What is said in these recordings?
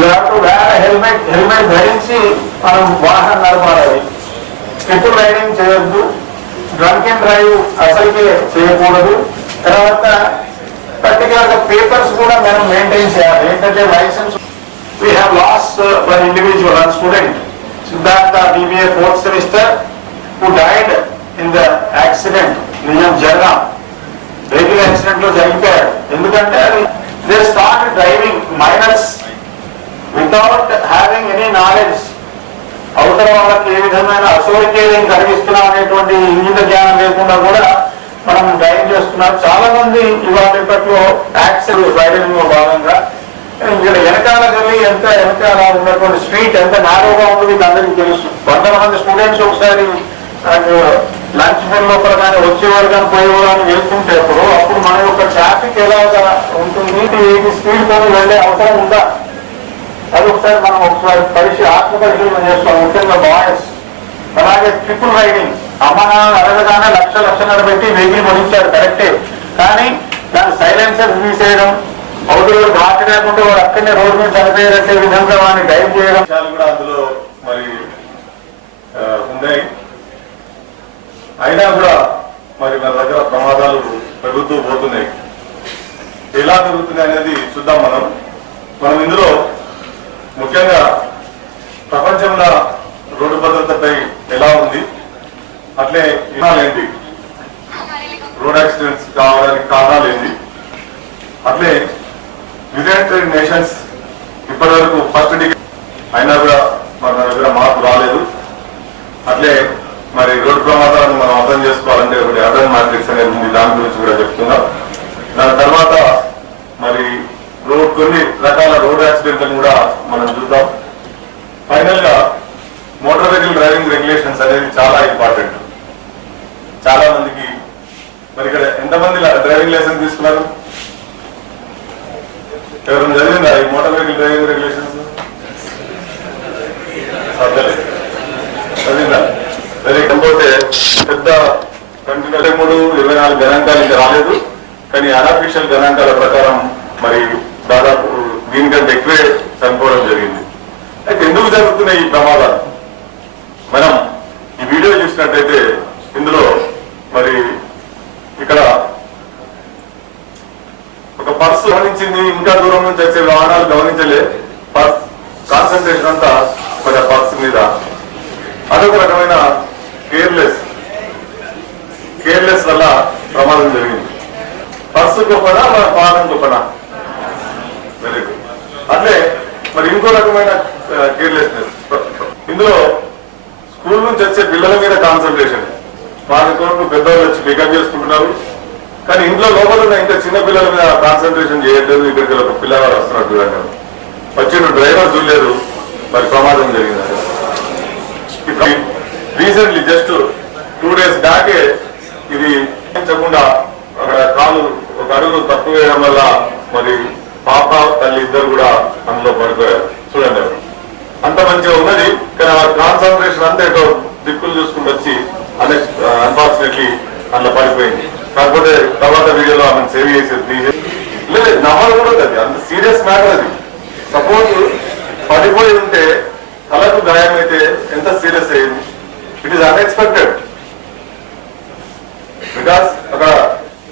You have to wear helmet ధరించి మనం వాహనం నడపాలి. ట్రిపుల్ రైడింగ్ చేయొద్దు, డ్రంక్ అండ్ డ్రైవ్ అసలుకే చేయకూడదు. తర్వాత పర్టికులర్ గా పేపర్స్ కూడా మనం మెయింటైన్ చేయాలి. ఏంటంటే licence we have lost one individual, one student, Siddhartha BBA 4th semester, who died in the accident. నిజం జరగా వెహికల్ యాక్సిడెంట్ లో జరిగిపోయాడు. ఎందుకంటే they start driving minors without having any knowledge. అవతల వాళ్ళకి ఏ విధమైన అసౌకర్యం కలిగిస్తున్నాం అనేటువంటి ఇంగిత జ్ఞానం లేకుండా కూడా మనం డ్రైవ్ చేస్తున్నాం. చాలా మంది ఇవాళ ఇప్పట్లో యాక్సిడెంట్ డ్రైవింగ్ లో భాగంగా ఇక్కడ వెనకాల వెళ్ళి ఎంత వెనకాల ఉన్నటువంటి స్ట్రీట్ ఎంత నారోగా ఉందో మీకు అందరికీ తెలుసు. 100 మంది స్టూడెంట్స్ ఒకసారి లంచ్ బెల్ లోపల కానీ వచ్చేవారు కానీ పోయేవారు కానీ వెళ్తుంటే అప్పుడు మన యొక్క ట్రాఫిక్ ఎలాగా ఉంటుంది, స్పీడ్ తో వెళ్ళే అవసరం ఉందా అది ఒకసారి మనం ఒకసారి ఆత్మపరిశీలన చేస్తాం. ముఖ్యంగా బాయ్స్. అలాగే ట్రిపుల్ రైడింగ్, అమ్మ నాన్న అడగగానే లక్షన్నర పెట్టి వెహికల్ కొనిచ్చారు కరెక్టే, కానీ దాని సైలెన్సర్ తీసేయడం, అవతల ఘాట్ లేకుంటే వాడు అక్కడనే రోడ్డు మీద చనిపోయారంటే విధంగా వాడిని డ్రైవ్ చేయడం కూడా అందులో మరి ఉన్నాయి. అయినా కూడా మరి మన దగ్గర ప్రమాదాలు పెరుగుతూ పోతున్నాయి. ఎలా పెరుగుతున్నాయి అనేది చూద్దాం. మనం ఇందులో ముఖ్యంగా ప్రపంచంలో రోడ్డు భద్రతపై ఎలా ఉంది, అట్లే ఏంటి, రోడ్ యాక్సిడెంట్స్ కావడానికి కారణాలు ఏంటి, అట్లే యునైటెడ్ నేషన్స్ ఇప్పటి వరకు ఫస్ట్ డిగ్రీ అయినా కూడా మన దగ్గర మార్పు రాలేదు. అట్లే మరి రోడ్డు ప్రమాదాలను మనం అర్థం చేసుకోవాలంటే ఒకటి అర్బన్ మ్యాట్రిక్స్ అనేది ఉంది, దాని గురించి కూడా చెప్తున్నాం. దాని తర్వాత మరి కొన్ని రకాల రోడ్ యాక్సిడెంట్లను కూడా మనం చూద్దాం. ఫైనల్ గా మోటార్ వెహికల్ డ్రైవింగ్ రెగ్యులేషన్స్ అనేది చాలా ఇంపార్టెంట్. చాలా మందికి మరి ఇక్కడ ఎంతమంది డ్రైవింగ్ లైసెన్స్ తీసుకున్నారు? ఎవరైనా చదివిందా ఈ మోటార్ వెహికల్ డ్రైవింగ్ రెగ్యులేషన్స్? చదివిందా? వెరీ కాకపోతే పెద్ద 23-24 గణాంకాలు ఇంకా రాలేదు, కానీ అన్అఫీషియల్ గణాంకాల ప్రకారం మరి దాదాపు దీనికంటే ఎక్కువే చనిపోవడం జరిగింది. అయితే ఎందుకు జరుగుతున్నాయి ఈ ప్రమాదాలు? మనం ఈ వీడియో చూసినట్టయితే ఇందులో మరి ఇక్కడ ఒక పర్సు గమనించింది, ఇంకా దూరం నుంచి వచ్చే వాహనాలు గమనించలే, పర్స్ కాన్సన్ట్రేషన్ అంతా మరి ఆ పర్స్ మీద. అదొక రకమైన కేర్లెస్ వల్ల ప్రమాదం జరిగింది. పర్సు గొప్పనా మన వాహనం గొప్పనా? Very good. అట్లే మరి ఇంకో రకమైన కేర్లెస్నెస్ ఇందులో స్కూల్ నుంచి వచ్చే పిల్లల మీద కాన్సన్ట్రేషన్. వాళ్ళతో పెద్దవాళ్ళు వచ్చి పికప్ చేసుకుంటున్నారు, కానీ ఇంట్లో లోపల ఉన్న ఇంకా చిన్న పిల్లల మీద కాన్సన్ట్రేషన్ చేయట్లేదు. ఇక్కడికి ఒక పిల్లవాడు వస్తున్నట్టు వచ్చిన డ్రైవర్ చూడలేదు, మరి ప్రమాదం జరిగింది. రీసెంట్లీ జస్ట్ 2 days బ్యాకే ఇది చెప్పకుండా అక్కడ కాలు ఒక అడుగు తక్కువ వేయడం వల్ల మరి పాప తల్లి ఇద్దరు కూడా అందులో పడిపోయారు. చూడండి, అంత మంచిగా ఉన్నది, కానీ ఆ కాన్సన్ట్రేషన్ అంతా ఏదో దిక్కులు చూసుకుంటూ వచ్చి అన్ఫార్చునేట్లీ అందులో పడిపోయింది. కాకపోతే తర్వాత వీడియోలో ఆమె సేవ్ చేసేది లేదు, నమ్మలు కూడా అది అంత సీరియస్ మ్యాటర్. అది సపోజ్ పడిపోయి ఉంటే తలకు గాయం అయితే ఎంత సీరియస్ అయ్యింది. It is unexpected. బికాస్ అక్కడ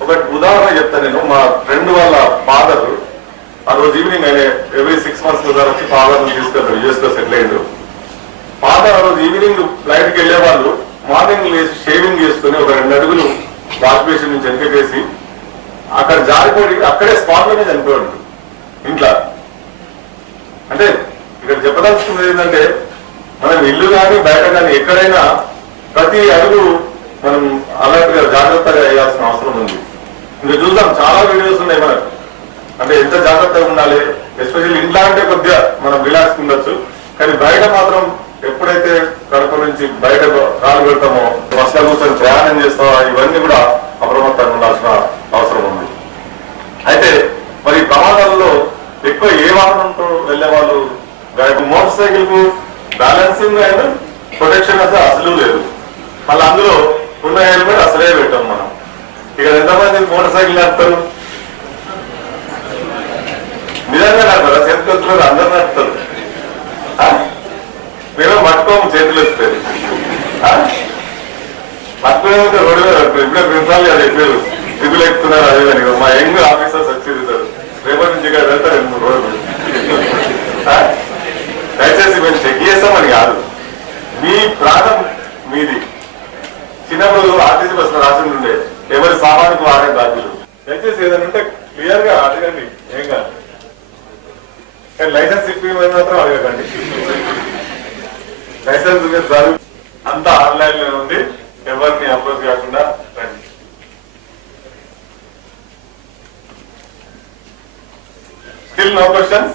ఒక ఉదాహరణ చెప్తాను నేను. మా ఫ్రెండ్ వాళ్ళ ఫాదర్ ఆ రోజు ఈవినింగ్ ఆయన ఎవ్రీ 6 months వచ్చి ఫాదర్ తీసుకెళ్తారు, యూఎస్ లో సెటిల్ అయ్యారు. ఫాదర్ ఆ రోజు ఈవినింగ్ ఫ్లైట్ కి వెళ్లే వాళ్ళు మార్నింగ్ లేచి షేవింగ్ చేసుకుని ఒక 2 అడుగులు వాష్ బేసిన్ నుంచి వెనకేసి అక్కడ జారిపోయి అక్కడే స్పాట్ లోనే చనిపోయాడు ఇంట్లో. అంటే ఇక్కడ చెప్పదలుచుకున్నది ఏంటంటే మనం ఇల్లు కానీ బయట కానీ ఎక్కడైనా ప్రతి అడుగు మనం అలర్ట్ గా జాగ్రత్తగా వేయాల్సిన అవసరం ఉంది. ఇంకా చూద్దాం, చాలా వీడియోస్ ఉన్నాయి మనకు. అంటే ఎంత జాగ్రత్తగా ఉండాలి, ఎస్పెషల్లీ ఇంట్లో అంటే కొద్దిగా మనం రిలాక్స్ ఉండొచ్చు, కానీ బయట మాత్రం ఎప్పుడైతే కడప నుంచి బయట కాలు పెడతామో, బస్సులో కూర్చొని ప్రయాణం చేస్తామో, ఇవన్నీ కూడా అప్రమత్తంగా ఉండాల్సిన అవసరం ఉంది. అయితే మరి ప్రమాదాలలో ఎక్కువ ఏ వాహనంతో వెళ్లే వాళ్ళు, మోటార్ సైకిల్ కు బ్యాలెన్సింగ్ అండ్ ప్రొటెక్షన్ అయితే అసలు లేదు. మళ్ళీ అందులో ఉన్న హెల్మెట్ అసలే పెట్టాం మనం. ఇక్కడ ఎంతమంది మోటార్ సైకిల్ నడుపుతారు? నిజంగా నడుపుతారు, చేతికి అందరూ నడుపుతారు. చేతులు వస్తుంది. అట్లే రోడ్డు మీద ఇప్పుడే ప్రిన్సిపాల్ గారు చెప్పారు ట్రిపుల్ ఎక్కుతున్నారు అదే అని. మా యంగ్ ఆఫీసర్స్ వచ్చి తిరుగుతారు రేపటి నుంచి వెళ్తారు 2-3 రోజులు. దయచేసి మేము చెక్ చేస్తామని కాదు, మీ ప్రాణం మీది. చిన్నప్పుడు ఆర్టీసీ బస్సులో రాసి ఉండే ఎవరి సామానికి వాడే బాధ్యులు. దయచేసి ఏదైనా ఉంటే క్లియర్ గా అడగండి, ఏం కాదు. కానీ లైసెన్స్ ఇప్పి మాత్రం అడగకండి. లైసెన్స్ చదువు అంతా ఆన్లైన్ లో ఉంది, ఎవరిని అప్రోచ్ కాకుండా రండి. Still no questions?